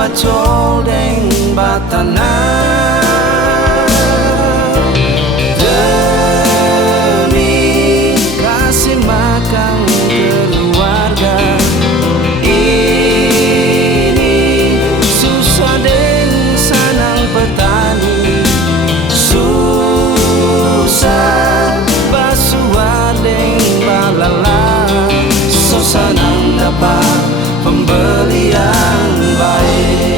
pacol deng batana demi kasih makan keluarga. Ini susah deng sanang petani, susah basuar deng balala, so sanang dapat pembeli yang baik.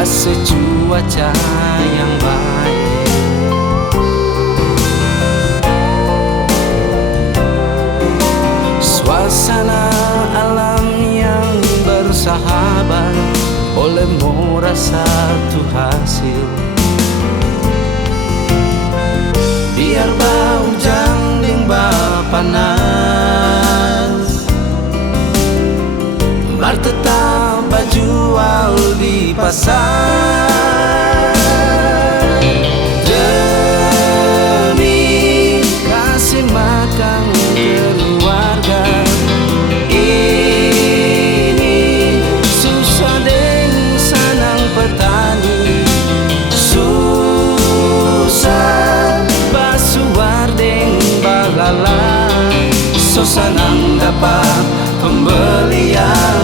Secuaca yang baik, suasana alam yang bersahabat, olehmu rasa tu hasil. Biar bau hujan ding panas, mar tetap jual di pasar demi kasih makan keluarga. Ini susah deng sanang petani, susah basuar deng balala, so sanang dapat pembeli yang